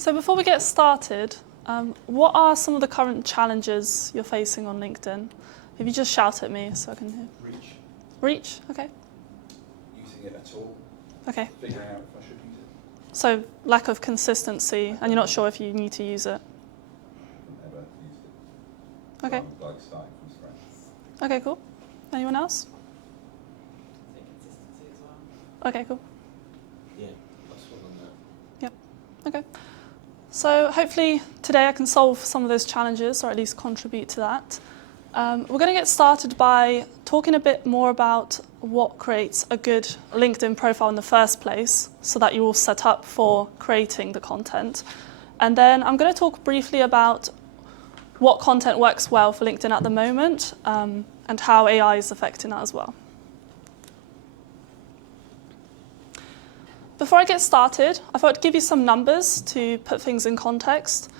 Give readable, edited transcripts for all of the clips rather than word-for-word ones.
So before we get started, what are some of the current challenges you're facing on LinkedIn? If you just shout at me so I can hear. Reach. Reach, okay. Using it at all. Okay. Figuring out if I should use it. So lack of consistency, and you're not sure if you need to use it. I've never used it. Okay. So I'm like starting from scratch. Okay, cool. Anyone else? I think consistency as well. Okay, cool. Yeah, that's one on that. Okay. So hopefully today I can solve some of those challenges, or at least contribute to that. We're going to get started by talking a bit more about what creates a good LinkedIn profile in the first place, so that you're all set up for creating the content. And then I'm going to talk briefly about what content works well for LinkedIn at the moment, and how AI is affecting that as well. Before I get started, I thought I'd give you some numbers to put things in context.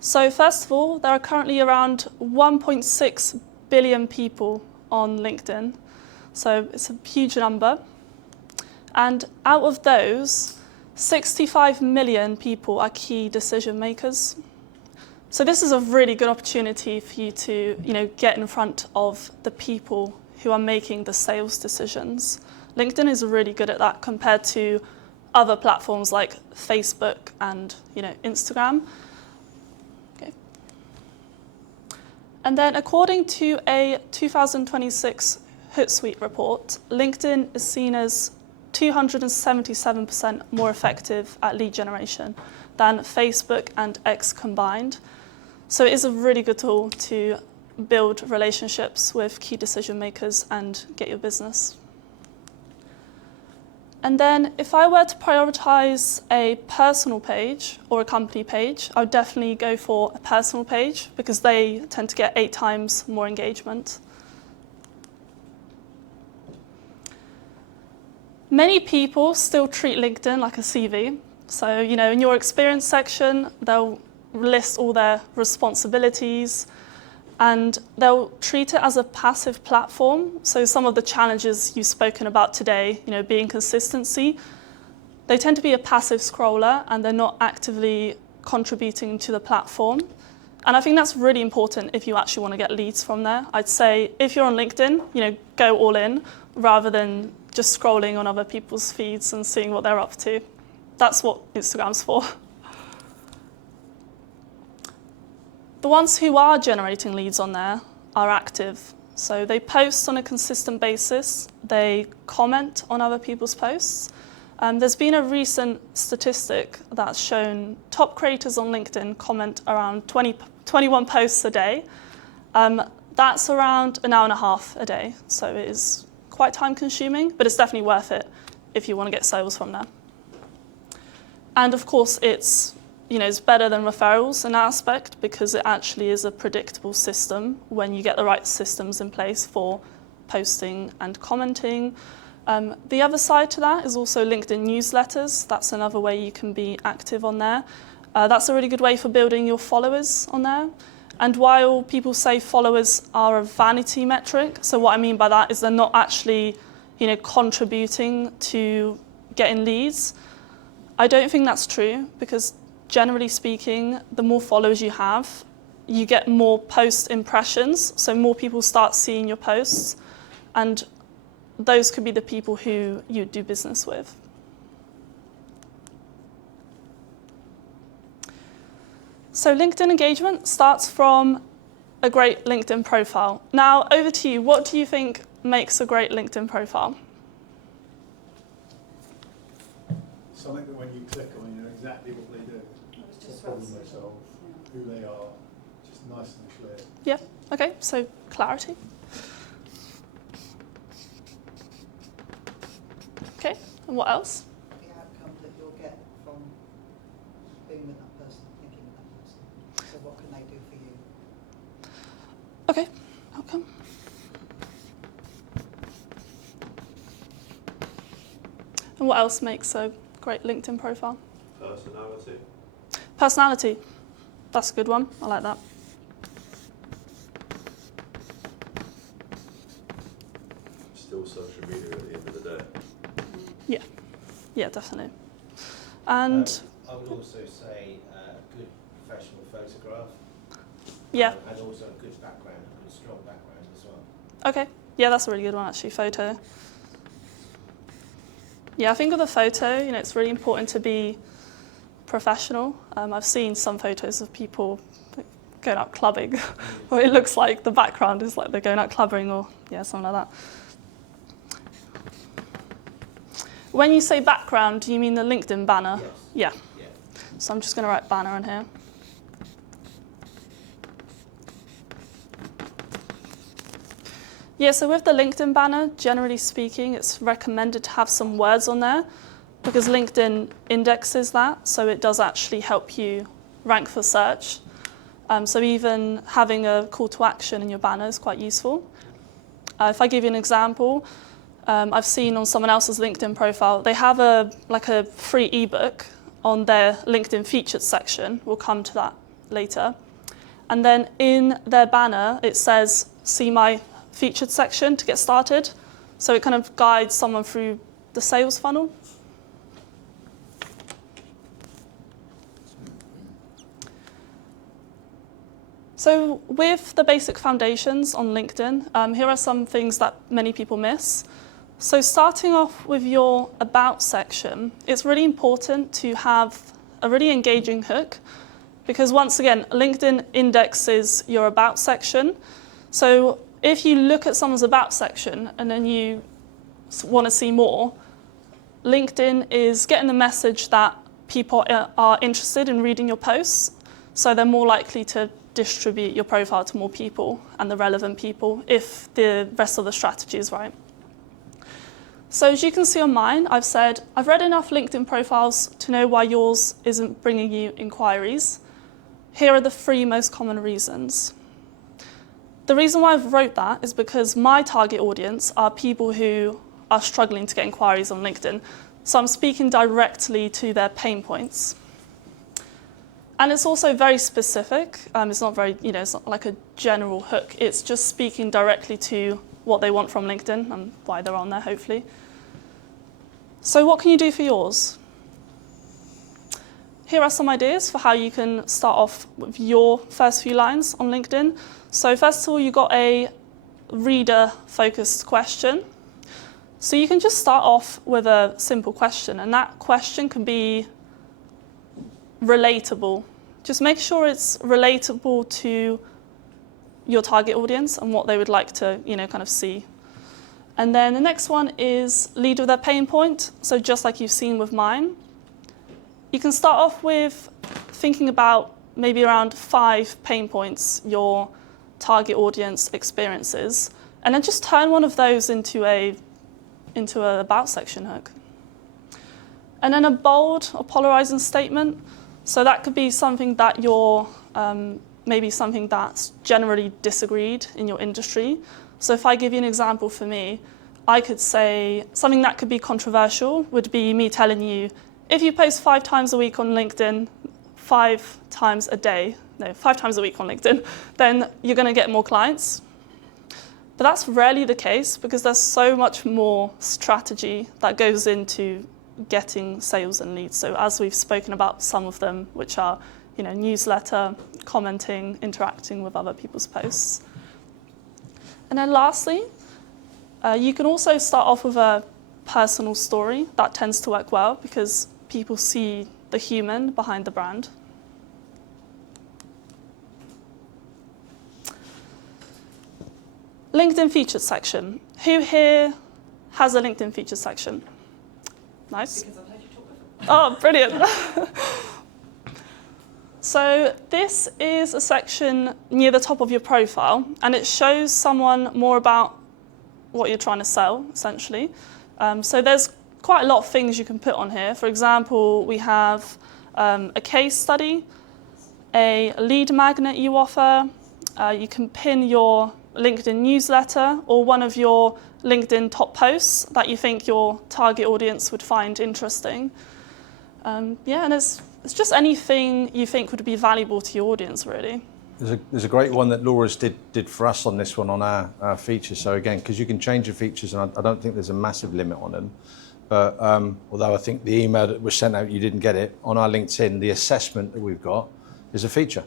So first of all, there are currently around 1.6 billion people on LinkedIn. So it's a huge number. And out of those, 65 million people are key decision makers. So this is a really good opportunity for you to, get in front of the people who are making the sales decisions. LinkedIn is really good at that compared to other platforms like Facebook and Instagram. Okay. And then according to a 2026 Hootsuite report, LinkedIn is seen as 277% more effective at lead generation than Facebook and X combined. So it is a really good tool to build relationships with key decision makers and get your business. And then if I were to prioritize a personal page or a company page, I would definitely go for a personal page because they tend to get 8 times more engagement. Many people still treat LinkedIn like a CV. So, in your experience section, they'll list all their responsibilities, and they'll treat it as a passive platform. So some of the challenges you've spoken about today, being consistency, they tend to be a passive scroller and they're not actively contributing to the platform. And I think that's really important if you actually want to get leads from there. I'd say if you're on LinkedIn, go all in rather than just scrolling on other people's feeds and seeing what they're up to. That's what Instagram's for. The ones who are generating leads on there are active. So they post on a consistent basis. They comment on other people's posts. There's been a recent statistic that's shown top creators on LinkedIn comment around 21 posts a day. That's around an hour and a half a day. So it is quite time consuming, but it's definitely worth it if you want to get sales from there. And of course, it's better than referrals in that aspect because it actually is a predictable system when you get the right systems in place for posting and commenting. The other side to that is also LinkedIn newsletters. That's another way you can be active on there. That's a really good way for building your followers on there. And while people say followers are a vanity metric, so what I mean by that is they're not actually, contributing to getting leads, I don't think that's true because generally speaking, the more followers you have, you get more post impressions, so more people start seeing your posts, and those could be the people who you do business with. So LinkedIn engagement starts from a great LinkedIn profile. Now, over to you. What do you think makes a great LinkedIn profile? Something that when you click on, you know exactly what they do, what problem they solve, who they are, just nice and clear. Yeah, okay, so clarity. Okay, and what else? The outcome that you'll get from being with that person, thinking with that person. So what can they do for you? Okay, outcome. And what else makes a great LinkedIn profile? Personality. Personality. That's a good one. I like that. Still social media at the end of the day. Yeah, definitely. And I would also say a good professional photograph. Yeah. And also a good background, a good strong background as well. Okay. Yeah, that's a really good one actually, photo. Yeah, I think with a photo, it's really important to be professional. I've seen some photos of people going out clubbing, where it looks like the background is like they're going out clubbing or something like that. When you say background, do you mean the LinkedIn banner? Yes. Yeah. So I'm just going to write banner in here. Yeah, so with the LinkedIn banner, generally speaking, it's recommended to have some words on there because LinkedIn indexes that, so it does actually help you rank for search. So even having a call to action in your banner is quite useful. If I give you an example, I've seen on someone else's LinkedIn profile, they have a free ebook on their LinkedIn featured section. We'll come to that later. And then in their banner, it says, see my featured section to get started. So it kind of guides someone through the sales funnel. So with the basic foundations on LinkedIn, here are some things that many people miss. So starting off with your About section, it's really important to have a really engaging hook because once again, LinkedIn indexes your About section. So if you look at someone's About section and then you want to see more, LinkedIn is getting the message that people are interested in reading your posts, so they're more likely to distribute your profile to more people and the relevant people if the rest of the strategy is right. So as you can see on mine, I've said, I've read enough LinkedIn profiles to know why yours isn't bringing you inquiries. Here are the 3 most common reasons. The reason why I've wrote that is because my target audience are people who are struggling to get inquiries on LinkedIn. So I'm speaking directly to their pain points. And it's also very specific. It's not very, it's not like a general hook. It's just speaking directly to what they want from LinkedIn and why they're on there, hopefully. So what can you do for yours? Here are some ideas for how you can start off with your first few lines on LinkedIn. So first of all, you've got a reader-focused question. So you can just start off with a simple question, and that question can be relatable. Just make sure it's relatable to your target audience and what they would like to, kind of see. And then the next one is lead with their pain point. So just like you've seen with mine, you can start off with thinking about maybe around 5 pain points your target audience experiences, and then just turn one of those into a About section hook. And then a bold or polarising statement. So that could be something that maybe something that's generally disagreed in your industry. So if I give you an example for me, I could say something that could be controversial would be me telling you, if you post 5 times a week on LinkedIn, 5 times a week on LinkedIn, then you're going to get more clients. But that's rarely the case because there's so much more strategy that goes into getting sales and leads. So as we've spoken about some of them, which are newsletter, commenting, interacting with other people's posts. And then lastly, you can also start off with a personal story. That tends to work well because people see the human behind the brand. LinkedIn featured section. Who here has a LinkedIn featured section? Nice. Because I've heard you talk before. Oh, brilliant. So this is a section near the top of your profile, and it shows someone more about what you're trying to sell, essentially. So there's quite a lot of things you can put on here. For example, we have a case study, a lead magnet you offer. You can pin your LinkedIn newsletter or one of your LinkedIn top posts that you think your target audience would find interesting. And it's just anything you think would be valuable to your audience, really. There's a great one that Laura's did for us on this one on our features. So again, because you can change your features, and I don't think there's a massive limit on them. But although I think the email that was sent out, you didn't get it, on our LinkedIn, the assessment that we've got is a feature.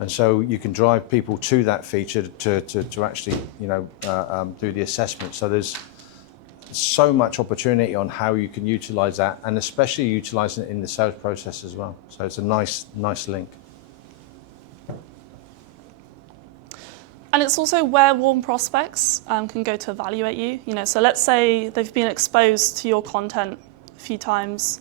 And so you can drive people to that feature to actually, do the assessment. So there's so much opportunity on how you can utilize that, and especially utilizing it in the sales process as well. So it's a nice link. And it's also where warm prospects can go to evaluate you. So let's say they've been exposed to your content a few times,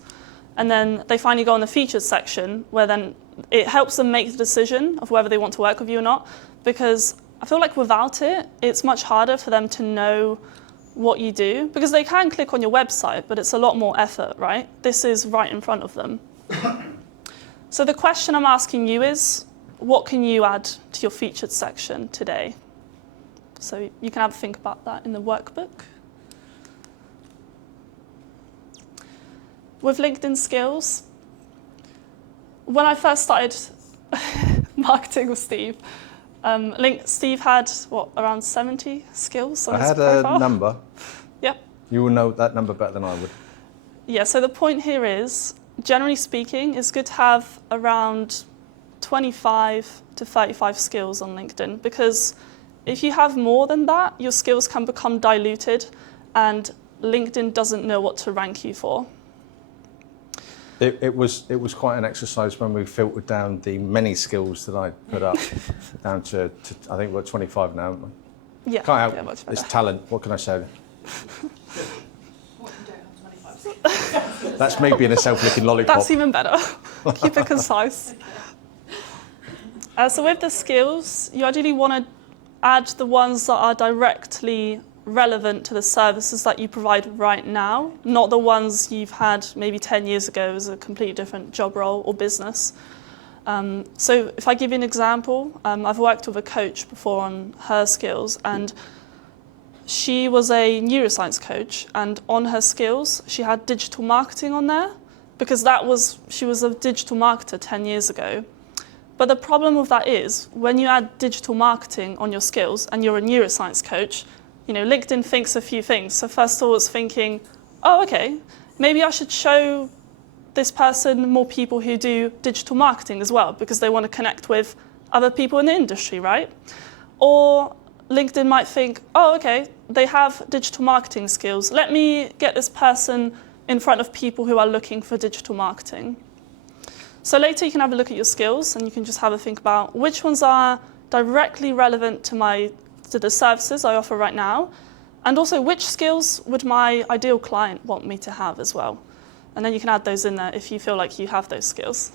and then they finally go on the featured section, where then it helps them make the decision of whether they want to work with you or not. Because I feel like without it, it's much harder for them to know what you do, because they can click on your website, but it's a lot more effort, right? This is right in front of them. So the question I'm asking you is, what can you add to your featured section today? So you can have a think about that in the workbook. With LinkedIn skills, when I first started marketing with Steve, Steve had, around 70 skills on his profile? I had a number. Yep. You will know that number better than I would. Yeah, so the point here is, generally speaking, it's good to have around 25 to 35 skills on LinkedIn, because if you have more than that, your skills can become diluted and LinkedIn doesn't know what to rank you for. It was quite an exercise when we filtered down the many skills that I put up down to I think we're 25 now, haven't we? Yeah, Can't help much it's better. talent. What can I say? What, you don't have 25 skills? That's me being a self-licking lollipop. That's even better. Keep it concise. So with the skills, you ideally want to add the ones that are directly relevant to the services that you provide right now, not the ones you've had maybe 10 years ago as a completely different job role or business. So if I give you an example, I've worked with a coach before on her skills, and she was a neuroscience coach, and on her skills, she had digital marketing on there, because she was a digital marketer 10 years ago. But the problem with that is, when you add digital marketing on your skills and you're a neuroscience coach, LinkedIn thinks a few things. So first of all, it's thinking, oh, okay, maybe I should show this person more people who do digital marketing as well, because they want to connect with other people in the industry, right? Or LinkedIn might think, oh, okay, they have digital marketing skills. Let me get this person in front of people who are looking for digital marketing. So later you can have a look at your skills, and you can just have a think about which ones are directly relevant to the services I offer right now, and also which skills would my ideal client want me to have as well. And then you can add those in there if you feel like you have those skills.